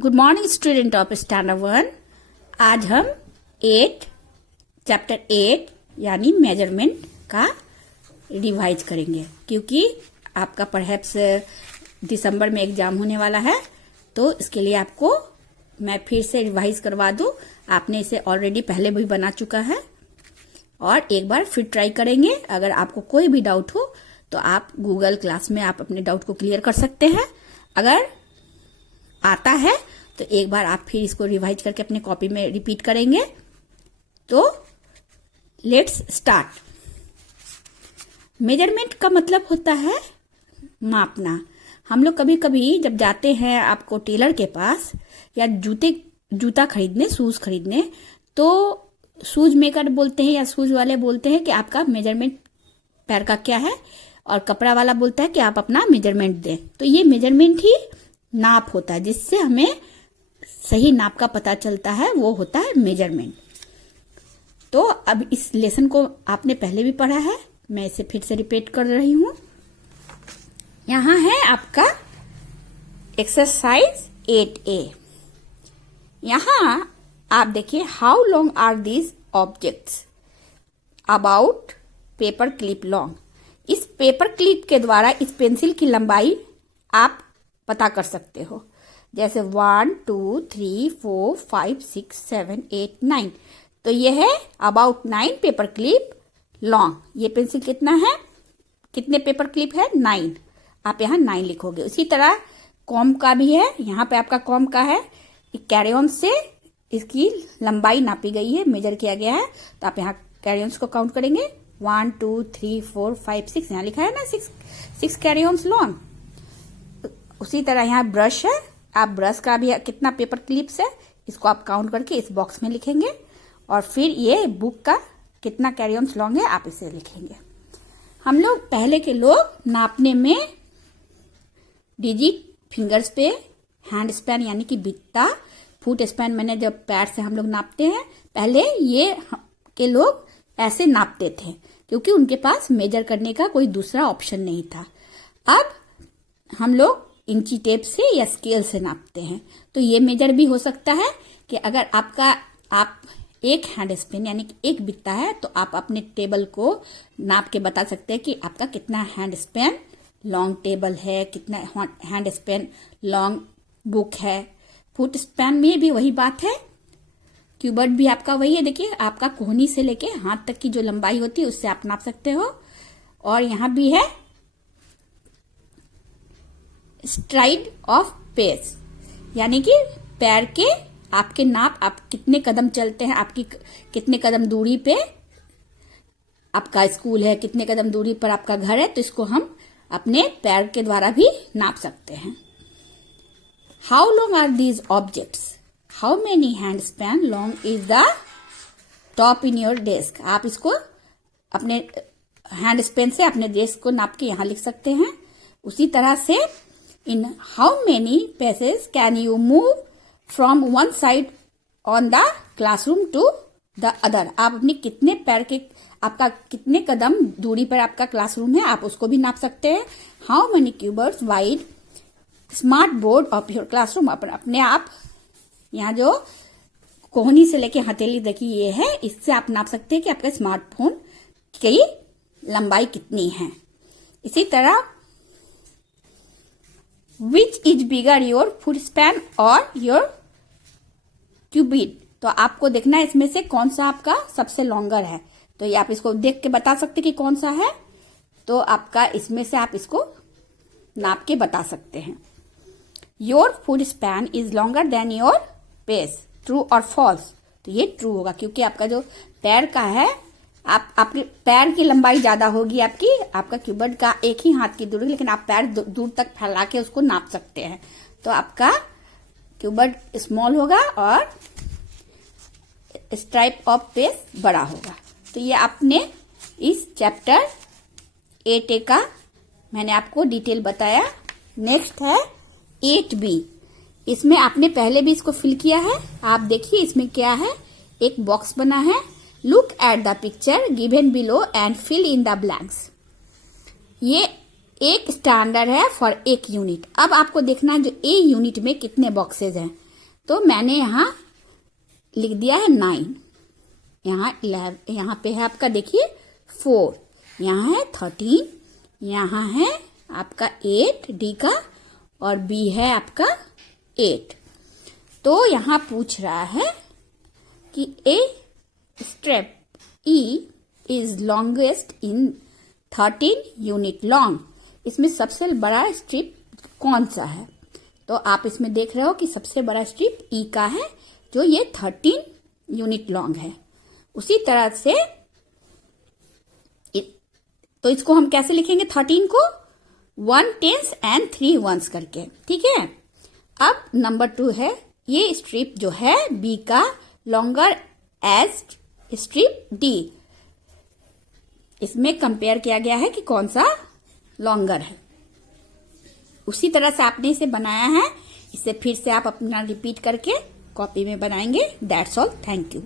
Good morning student of standard 1। आज हम chapter 8 यानी मेजरमेंट का रिवाइज करेंगे, क्योंकि आपका परहैप्स दिसंबर में एग्जाम होने वाला है। तो इसके लिए आपको मैं फिर से रिवाइज करवा दूं। आपने इसे ऑलरेडी पहले भी बना चुका है और एक बार फिर ट्राई करेंगे। अगर आपको कोई भी डाउट हो तो आप गूगल क्लास में आप अपने डाउट को क्लियर कर सकते हैं। अगर आता है तो एक बार आप फिर इसको रिवाइज करके अपने कॉपी में रिपीट करेंगे। तो लेट्स स्टार्ट। मेजरमेंट का मतलब होता है मापना। हम लोग कभी कभी जब जाते हैं आपको टेलर के पास या जूता खरीदने, शूज खरीदने, तो शूज मेकर बोलते हैं या शूज वाले बोलते हैं कि आपका मेजरमेंट पैर का क्या है, और कपड़ा वाला बोलता है कि आप अपना मेजरमेंट दें। तो ये मेजरमेंट ही नाप होता है, जिससे हमें सही नाप का पता चलता है, वो होता है मेजरमेंट। तो अब इस लेसन को आपने पहले भी पढ़ा है, मैं इसे फिर से रिपीट कर रही हूं। यहां है आपका एक्सरसाइज 8A। यहां आप देखिए, how long are these objects? About paper clip long. इस पेपर क्लिप के द्वारा इस पेंसिल की लंबाई आप पता कर सकते हो। जैसे 1 2 3 4 5 6 7 8 9। तो ये है अबाउट 9 पेपर क्लिप लॉन्ग। ये पेंसिल कितना है, कितने पेपर क्लिप है? 9। आप यहाँ 9 लिखोगे। उसी तरह कॉम का भी है। यहाँ पे आपका कॉम का है, कैरियन से इसकी लंबाई नापी गई है, मेजर किया गया है। तो आप यहाँ कैरियंस को काउंट करेंगे। 1 2 3 4 5 6, यहाँ लिखा है ना 6 कैरियंस लॉन्ग। उसी तरह यहाँ ब्रश है। आप ब्रश का भी कितना पेपर क्लिप्स है, इसको आप काउंट करके इस बॉक्स में लिखेंगे। और फिर ये बुक का कितना कैरियंस लॉन्ग है, आप इसे लिखेंगे। हम लोग पहले के लोग नापने में डिजिट फिंगर्स पे, हैंड स्पैन यानी कि बित्ता, फुट स्पैन मैंने जब पैर से हम लोग नापते हैं, पहले ये के लोग ऐसे नापते थे, क्योंकि उनके पास मेजर करने का कोई दूसरा ऑप्शन नहीं था। अब हम लोग इंची टेप से या स्केल से नापते हैं। तो ये मेजर भी हो सकता है कि अगर आप एक हैंड स्पेन यानी कि एक बित्ता है, तो आप अपने टेबल को नाप के बता सकते हैं कि आपका कितना हैंड स्पेन लॉन्ग टेबल है, कितना हैंड स्पेन लॉन्ग बुक है। फुट स्पैन में भी वही बात है। क्यूबर्ड भी आपका वही है। देखिए, आपका कोहनी से लेके हाथ तक की जो लंबाई होती है, उससे आप नाप सकते हो। और यहाँ भी है स्ट्राइड ऑफ पेस, यानी कि पैर के आपके नाप, आप कितने कदम चलते हैं, आपकी कितने कदम दूरी पे आपका स्कूल है, कितने कदम दूरी पर आपका घर है। तो इसको हम अपने पैर के द्वारा भी नाप सकते हैं। How long are these objects? How many hand span long is the top in your desk? आप इसको अपने हैंड स्पेन से अपने डेस्क को नाप के यहाँ लिख सकते हैं। उसी तरह से in how many paces can you move from one side on the classroom to the other? आप अपने कितने पैर के, आपका कितने कदम दूरी पर आपका क्लासरूम है, आप उसको भी नाप सकते हैं। how many cubits wide smart board of your classroom? अपने आप यहाँ जो कोहनी से लेके हथेली देखिए ये है, इससे आप नाप सकते हैं कि आपका स्मार्टफोन की लंबाई कितनी है। इसी तरह Which is bigger, your foot span or your cubit? तो आपको देखना है इसमें से कौन सा आपका सबसे लॉन्गर है। तो ये आप इसको देख के बता सकते कि कौन सा है। तो आपका इसमें से आप इसको नाप के बता सकते हैं। Your foot span is longer than your pace. True or false? तो ये ट्रू होगा, क्योंकि आपका जो पैर का है, आपके पैर की लंबाई ज्यादा होगी आपका क्यूबर्ड का एक ही हाथ की दूरी, लेकिन आप पैर दूर तक फैला के उसको नाप सकते हैं। तो आपका क्यूबर्ड स्मॉल होगा और स्ट्राइप ऑफ पेस बड़ा होगा। तो ये आपने इस चैप्टर 8A का मैंने आपको डिटेल बताया। नेक्स्ट है 8B। इसमें आपने पहले भी इसको फिल किया है। आप देखिए इसमें क्या है, एक बॉक्स बना है। Look at the picture given below and fill in the blanks. ये एक स्टैंडर्ड है फॉर एक यूनिट। अब आपको देखना है जो ए यूनिट में कितने बॉक्सेज हैं। तो मैंने यहाँ लिख दिया है 9, यहाँ 11, यहाँ पे है आपका देखिए 4, यहाँ है 13, यहाँ है आपका 8 डी का, और बी है आपका 8। तो यहाँ पूछ रहा है कि A strip E is longest in 13 unit long, इसमें सबसे बड़ा स्ट्रिप कौन सा है? तो आप इसमें देख रहे हो कि सबसे बड़ा स्ट्रिप ई का है, जो ये 13 यूनिट लॉन्ग है। उसी तरह से तो इसको हम कैसे लिखेंगे 13 को 1 10 एंड 3 1s करके, ठीक है। अब नंबर 2 है, ये स्ट्रिप जो है बी का लॉन्गर एज स्ट्रिप डी, इसमें कंपेयर किया गया है कि कौन सा लॉन्गर है। उसी तरह से आपने इसे बनाया है, इसे फिर से आप अपना रिपीट करके कॉपी में बनाएंगे। That's all, thank you.